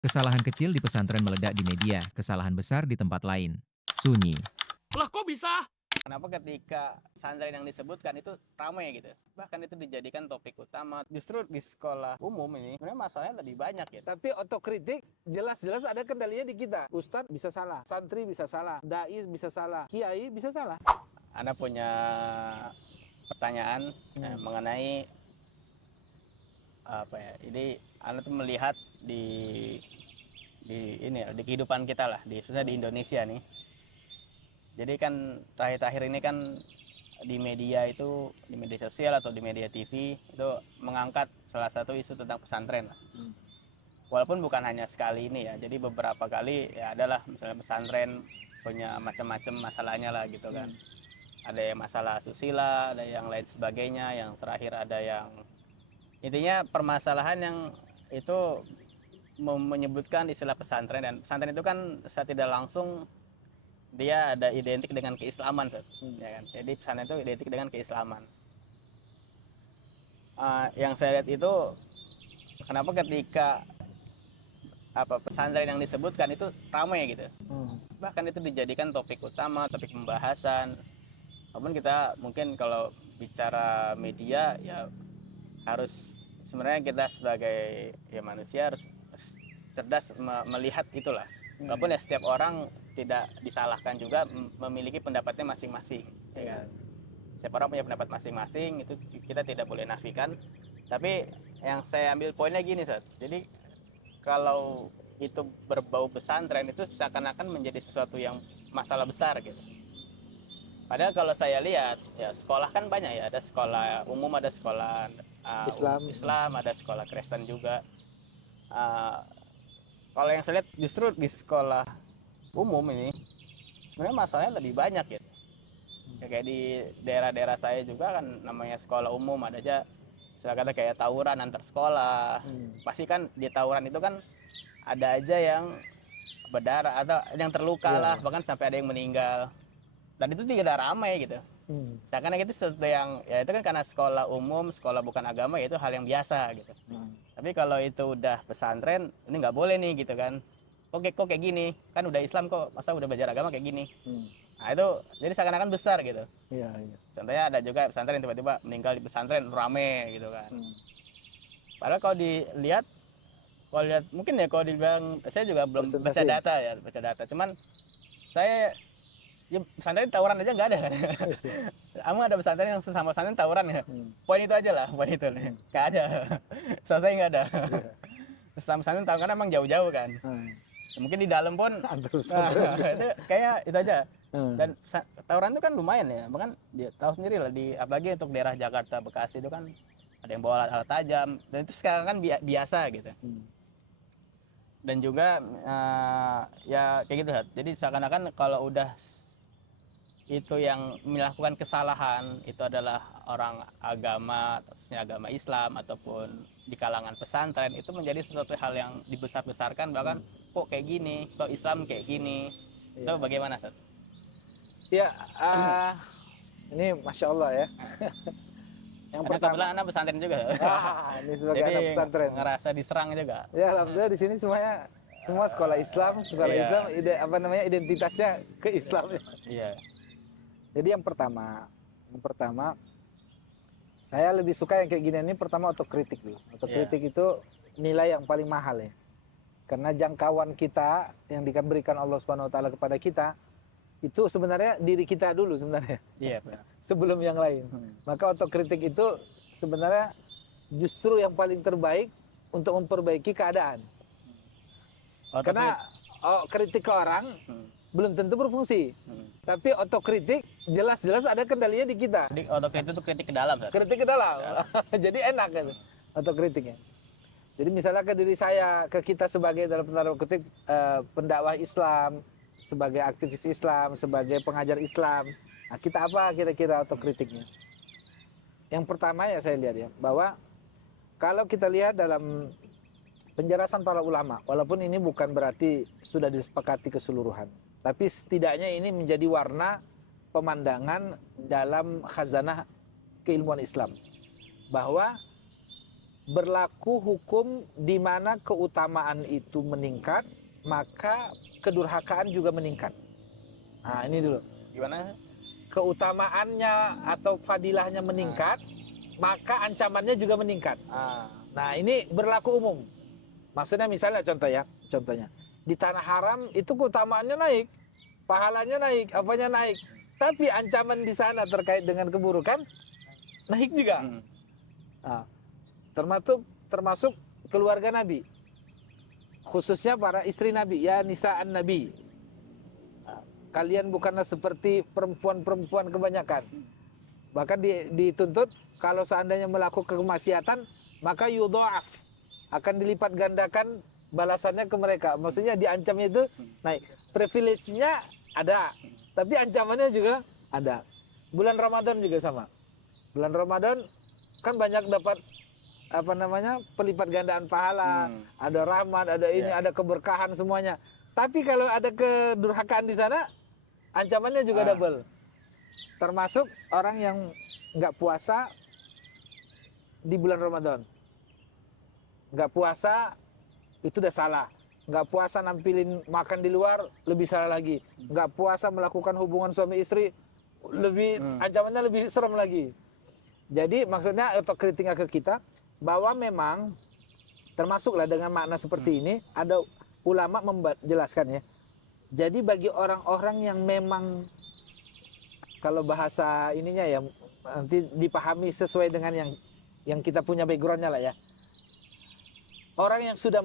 Kesalahan kecil di pesantren meledak di media, kesalahan besar di tempat lain. Sunyi. Lah kok bisa? Kenapa ketika pesantren yang disebutkan itu ramai gitu? Bahkan itu dijadikan topik utama. Justru di sekolah umum ini sebenarnya masalahnya lebih banyak gitu. Tapi otokritik jelas-jelas ada kendalinya di kita. Ustadz bisa salah, santri bisa salah, dai bisa salah, kiai bisa salah. Anda punya pertanyaan mengenai apa ya? Jadi Anda tuh melihat di ini ya, di kehidupan kita lah, khususnya di Indonesia nih. Jadi kan terakhir-terakhir ini kan di media itu, di media sosial atau di media TV itu mengangkat salah satu isu tentang pesantren lah. Walaupun bukan hanya sekali ini ya, jadi beberapa kali ya adalah misalnya pesantren punya macam-macam masalahnya lah gitu kan. Ada yang masalah asusila, ada yang lain sebagainya, yang terakhir ada yang intinya permasalahan yang itu menyebutkan istilah pesantren, dan pesantren itu kan secara tidak langsung dia ada identik dengan keislaman, ya kan? Jadi pesantren itu identik dengan keislaman. Yang saya lihat itu kenapa ketika pesantren yang disebutkan itu ramai gitu, bahkan itu dijadikan topik utama, topik pembahasan. Walaupun kita mungkin kalau bicara media ya harus sebenarnya kita sebagai ya manusia harus cerdas melihat itulah. Walaupun ya setiap orang tidak disalahkan juga memiliki pendapatnya masing-masing, ya kan? Setiap orang punya pendapat masing-masing, itu kita tidak boleh nafikan. Tapi yang saya ambil poinnya gini, Sat. Jadi kalau itu berbau pesantren itu seakan-akan menjadi sesuatu yang masalah besar gitu. Padahal kalau saya lihat ya sekolah kan banyak ya, ada sekolah umum, ada sekolah Islam, ada sekolah Kristen juga. Kalau yang saya lihat justru di sekolah umum ini sebenarnya masalahnya lebih banyak gitu. Ya, kayak di daerah-daerah saya juga kan namanya sekolah umum, ada aja misalnya kayak tawuran antar sekolah. Pasti kan di tawuran itu kan ada aja yang berdarah atau yang terluka lah, bahkan sampai ada yang meninggal. Dan itu tidak ramai gitu. Seakan-akan itu sesuatu yang ya itu kan karena sekolah umum, sekolah bukan agama, ya itu hal yang biasa gitu. Tapi kalau itu udah pesantren, ini nggak boleh nih gitu kan. Kok kayak gini? Kan udah Islam kok, masa udah belajar agama kayak gini? Nah itu jadi seakan-akan besar gitu. Iya. Contohnya ada juga pesantren tiba-tiba meninggal di pesantren rame gitu kan. Padahal kalau dilihat, mungkin ya kalau dibilang, saya juga belum baca data. Cuman saya ya pesantren tawuran aja nggak ada. Kamu ada pesantren yang sesama pesantren tawuran ya? Poin itu aja lah, poin itu nggak ada. Selesai nggak ada. Sesama pesantren tawuran karena emang jauh-jauh kan. Mungkin di dalam pun itu kayak itu aja. Dan tawuran itu kan lumayan ya, bahkan dia tahu sendiri lah, apalagi untuk daerah Jakarta, Bekasi itu kan ada yang bawa alat tajam, dan itu sekarang kan biasa gitu. Dan juga ya kayak gitu. Jadi seakan-akan kalau udah itu yang melakukan kesalahan itu adalah orang agama, khususnya agama Islam ataupun di kalangan pesantren, itu menjadi sesuatu hal yang dibesar-besarkan, bahkan kok kayak gini, kok Islam kayak gini. Itu bagaimana, Sat? Ya, ini Masya Allah ya. Yang Kebetulan anak pesantren juga. Ini sebagai Jadi anak pesantren. ngerasa diserang juga. Ya, alhamdulillah di sini semua sekolah Islam, Islam, identitasnya ke Islam. Iya. Jadi yang pertama saya lebih suka yang kayak gini. Ini pertama otokritik dulu. Otokritik itu nilai yang paling mahal ya. Karena jangkauan kita yang diberikan Allah Subhanahu wa taala kepada kita itu sebenarnya diri kita dulu sebenarnya. Iya, benar. Sebelum yang lain. Maka otokritik itu sebenarnya justru yang paling terbaik untuk memperbaiki keadaan. Karena kritik ke orang belum tentu berfungsi. Tapi otokritik jelas-jelas ada kendalinya di kita. Jadi otokritik itu kritik ke dalam, Sat? Kritik ke dalam. Jadi enak kan otokritiknya. Jadi misalnya ke diri saya, ke kita sebagai dalam tanda kutip pendakwah Islam, sebagai aktivis Islam, sebagai pengajar Islam. Nah, kita apa kira-kira otokritiknya? Yang pertama ya saya lihat ya, bahwa kalau kita lihat dalam penjelasan para ulama, walaupun ini bukan berarti sudah disepakati keseluruhan, tapi setidaknya ini menjadi warna pemandangan dalam khazanah keilmuan Islam, bahwa berlaku hukum di mana keutamaan itu meningkat, maka kedurhakaan juga meningkat. Nah, ini dulu. Gimana? Keutamaannya atau fadilahnya meningkat, maka ancamannya juga meningkat. Nah, ini berlaku umum. Maksudnya misalnya contohnya di tanah haram itu keutamaannya naik, pahalanya naik, apanya naik. Tapi ancaman di sana terkait dengan keburukan naik juga. Nah, termasuk keluarga Nabi, khususnya para istri Nabi, ya nisa'an Nabi. Nah, kalian bukanlah seperti perempuan-perempuan kebanyakan. Bahkan dituntut kalau seandainya melakukan kemaksiatan, maka yudha'af, akan dilipat gandakan balasannya ke mereka. Maksudnya diancamnya itu naik. Privilege-nya ada, tapi ancamannya juga ada. Bulan Ramadan juga sama. Bulan Ramadan kan banyak dapat pelipat gandaan pahala, ada rahmat, ada ini, ada keberkahan semuanya. Tapi kalau ada kedurhakaan di sana, ancamannya juga double. Termasuk orang yang nggak puasa di bulan Ramadan. Nggak puasa itu udah salah. Nggak puasa nampilin makan di luar lebih salah lagi. Nggak puasa melakukan hubungan suami istri lebih ancamannya lebih serem lagi. Jadi maksudnya atau kritiknya ke kita bahwa memang termasuklah dengan makna seperti ini, ada ulama menjelaskan ya. Jadi bagi orang-orang yang memang kalau bahasa ininya ya nanti dipahami sesuai dengan yang kita punya backgroundnya lah ya. Orang yang sudah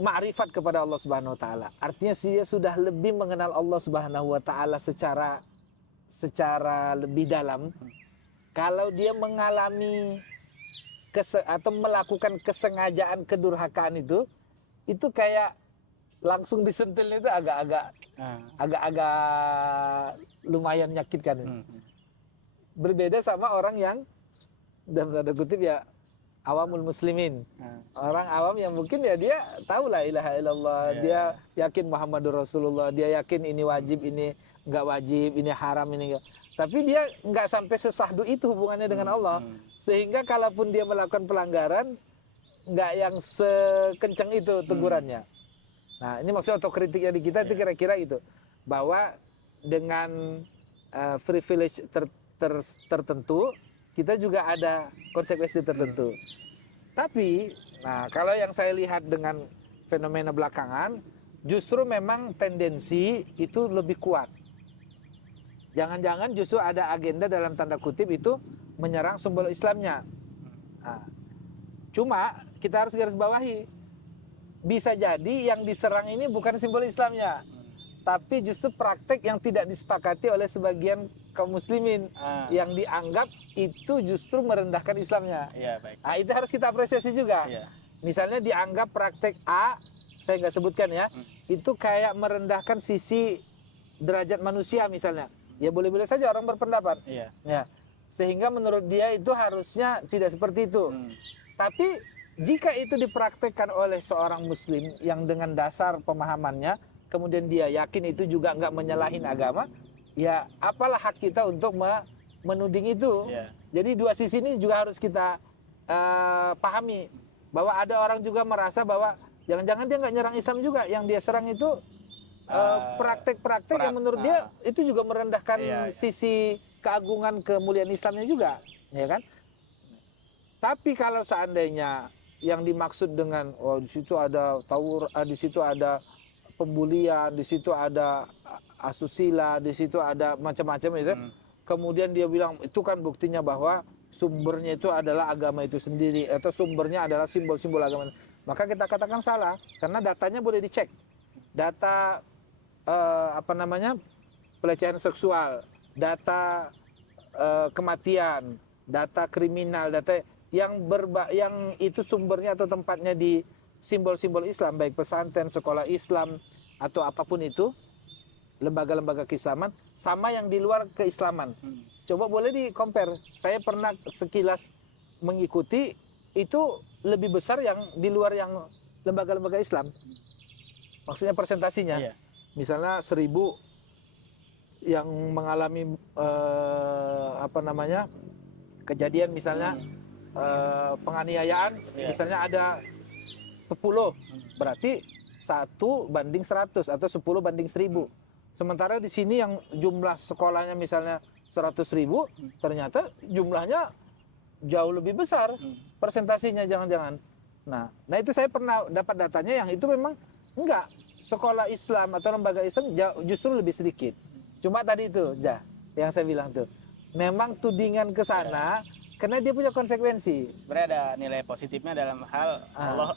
ma'rifat kepada Allah Subhanahu wa taala, artinya dia sudah lebih mengenal Allah Subhanahu wa taala secara lebih dalam. Kalau dia mengalami atau melakukan kesengajaan kedurhakaan itu kayak langsung disentil itu agak-agak lumayan menyakitkan. Berbeda sama orang yang dalam tanda kutip ya awamul muslimin. Orang awam yang mungkin ya dia tahu la ilaha illallah, dia yakin Muhammadur Rasulullah, dia yakin ini wajib, ini enggak wajib, ini haram, ini enggak. Tapi dia enggak sampai sesahdu itu hubungannya dengan Allah. Sehingga kalaupun dia melakukan pelanggaran enggak yang sekencang itu tegurannya. Nah, ini maksudnya otokritiknya di kita itu kira-kira itu. Bahwa dengan privilege tertentu kita juga ada konsekuensi tertentu. Tapi, nah kalau yang saya lihat dengan fenomena belakangan, justru memang tendensi itu lebih kuat. Jangan-jangan justru ada agenda dalam tanda kutip itu menyerang simbol Islamnya. Nah, cuma kita harus garis bawahi, bisa jadi yang diserang ini bukan simbol Islamnya, tapi justru praktek yang tidak disepakati oleh sebagian kaum muslimin yang dianggap itu justru merendahkan Islamnya. Baik. Nah, itu harus kita apresiasi juga. Misalnya dianggap praktek A, saya nggak sebutkan ya, itu kayak merendahkan sisi derajat manusia misalnya. Ya boleh-boleh saja orang berpendapat. Ya, sehingga menurut dia itu harusnya tidak seperti itu. Tapi jika itu dipraktekkan oleh seorang muslim yang dengan dasar pemahamannya, kemudian dia yakin itu juga nggak menyalahin agama, ya apalah hak kita untuk menuding itu. Jadi dua sisi ini juga harus kita pahami, bahwa ada orang juga merasa bahwa jangan-jangan dia nggak nyerang Islam juga, yang dia serang itu praktek-praktek yang menurut dia itu juga merendahkan sisi keagungan kemuliaan Islamnya juga, ya kan? Tapi kalau seandainya yang dimaksud dengan di situ ada di situ ada pembulian, di situ ada asusila, di situ ada macam-macam itu. Kemudian dia bilang itu kan buktinya bahwa sumbernya itu adalah agama itu sendiri atau sumbernya adalah simbol-simbol agama. Maka kita katakan salah karena datanya boleh dicek. Data pelecehan seksual, data kematian, data kriminal, data yang itu sumbernya atau tempatnya di simbol-simbol Islam, baik pesantren, sekolah Islam atau apapun itu, lembaga-lembaga keislaman, sama yang di luar keislaman. Coba boleh di-compare. Saya pernah sekilas mengikuti, itu lebih besar yang di luar yang lembaga-lembaga Islam. Maksudnya presentasinya. Misalnya 1000 yang mengalami kejadian misalnya penganiayaan, Iya. misalnya ada 10, berarti 1:100 atau 10:1000. Sementara di sini yang jumlah sekolahnya misalnya 100.000, ternyata jumlahnya jauh lebih besar persentasinya, jangan-jangan. Nah itu saya pernah dapat datanya yang itu memang enggak, sekolah Islam atau lembaga Islam justru lebih sedikit. Cuma tadi itu, yang saya bilang tuh, memang tudingan ke sana karena dia punya konsekuensi. Sebenarnya ada nilai positifnya dalam hal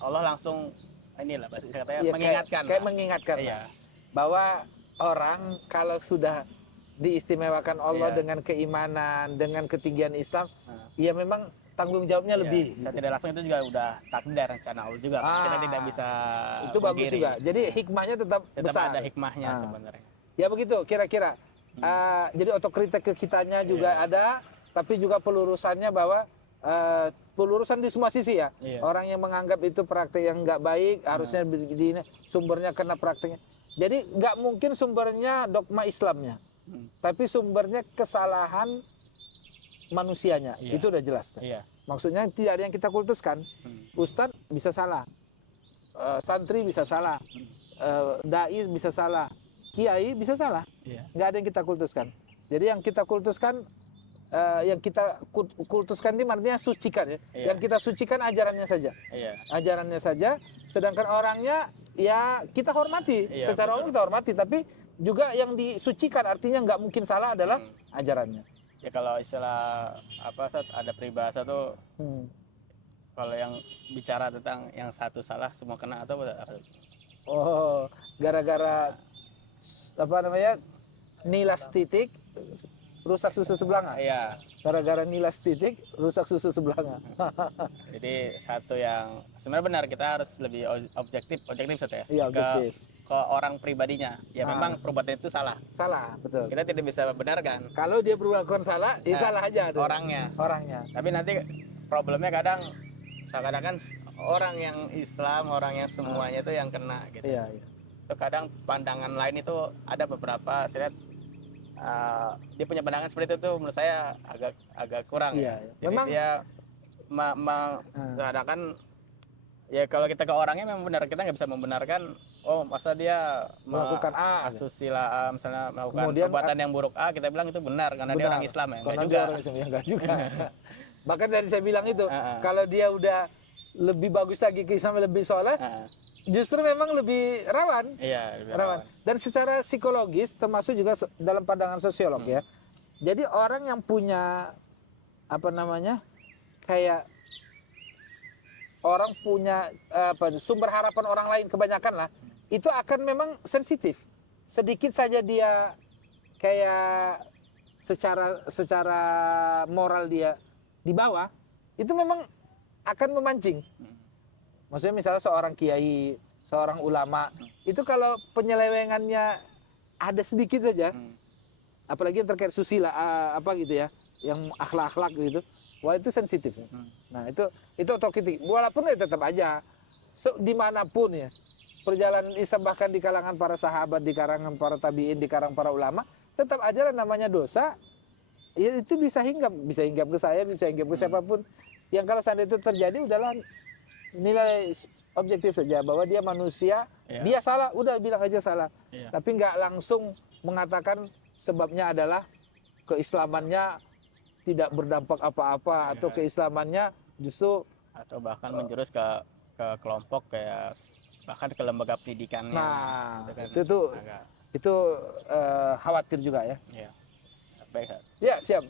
Allah langsung inilah bahasa katanya Iya, mengingatkan. kayak lah. mengingatkan Iya. bahwa orang kalau sudah diistimewakan Allah Iya. dengan keimanan, dengan ketinggian Islam, ya memang tanggung jawabnya Iya, lebih. secara tidak langsung itu juga udah takdir rencana Allah juga. Kita tidak bisa Itu bagus pungkiri. juga. Jadi hikmahnya tetap besar. ada hikmahnya sebenarnya. Ya begitu kira-kira. Jadi otokritik ke kitanya juga ada, tapi juga pelurusannya bahwa pelurusan di semua sisi ya. Iya. Orang yang menganggap itu praktek yang nggak baik, harusnya begini, sumbernya kena prakteknya. Jadi nggak mungkin sumbernya dogma Islamnya, tapi sumbernya kesalahan manusianya. Iya. Itu udah jelas. Iya. Maksudnya tidak ada yang kita kultuskan. Ustadz bisa salah, santri bisa salah, dai bisa salah, kiai bisa salah. Iya. Nggak ada yang kita kultuskan. Jadi yang kita kultuskan, ini artinya sucikan ya. Iya. Yang kita sucikan ajarannya saja. Iya. Ajarannya saja. Sedangkan orangnya ya kita hormati. Iya, Secara betul. umum kita hormati. Tapi juga yang disucikan artinya nggak mungkin salah adalah ajarannya. Ya kalau istilah ada peribahasa tuh kalau yang bicara tentang yang satu salah semua kena atau apa? Oh, gara-gara nilas titik rusak susu sebelanga. Iya. Gara-gara nilas titik rusak susu sebelanga. Jadi satu yang sebenarnya benar, kita harus lebih objektif saja ya. Iya, objektif. Ke orang pribadinya. Ya memang perbuatan itu salah. Salah, betul. Kita tidak bisa benarkan Kalau dia berlakukan salah, ya salah aja. Tuh. orangnya. Tapi Nanti problemnya kadang kan orang yang Islam, orang yang semuanya itu yang kena gitu. iya. Itu kadang pandangan lain itu ada beberapa saya lihat dia punya pandangan seperti itu tuh menurut saya agak kurang Iya, iya. Jadi Memang- dia mengadakan ya kalau kita ke orangnya memang benar, kita nggak bisa membenarkan masa dia Melakukan A. asusila misalnya melakukan Kemudian perbuatan yang buruk A, kita bilang itu benar karena dia orang Islam ya. Enggak Karena juga. dia orang Islam, ya enggak juga. Bahkan dari saya bilang itu, Heeh. kalau dia udah lebih bagus lagi ke Islam, lebih soleh, justru memang lebih rawan. Iya, lebih Rawan. Dan secara psikologis, termasuk juga dalam pandangan sosiolog ya. Jadi orang yang punya kayak orang punya sumber harapan orang lain kebanyakan lah, itu akan memang sensitif. Sedikit saja dia kayak secara moral dia di bawah, itu memang akan memancing. Maksudnya misalnya seorang kiai, seorang ulama, itu kalau penyelewengannya ada sedikit saja, apalagi yang terkait susila yang akhlak-akhlak gitu, wah itu sensitif. Nah itu otokritik. Walaupun ya tetap aja dimanapun ya perjalanan Islam, bahkan di kalangan para sahabat, di kalangan para tabiin, di kalangan para ulama, tetap aja lah namanya dosa. Ya itu bisa hinggap ke saya, bisa hinggap ke siapapun. Yang kalau seandainya itu terjadi, udahlah nilai objektif saja bahwa dia manusia, dia salah, udah bilang aja salah. Tapi nggak langsung mengatakan sebabnya adalah keislamannya tidak berdampak apa-apa atau keislamannya justru atau bahkan menjurus ke kelompok kayak bahkan ke lembaga pendidikannya. Nah, gitu kan. itu khawatir juga ya. Iya. Baik. Ya, siap.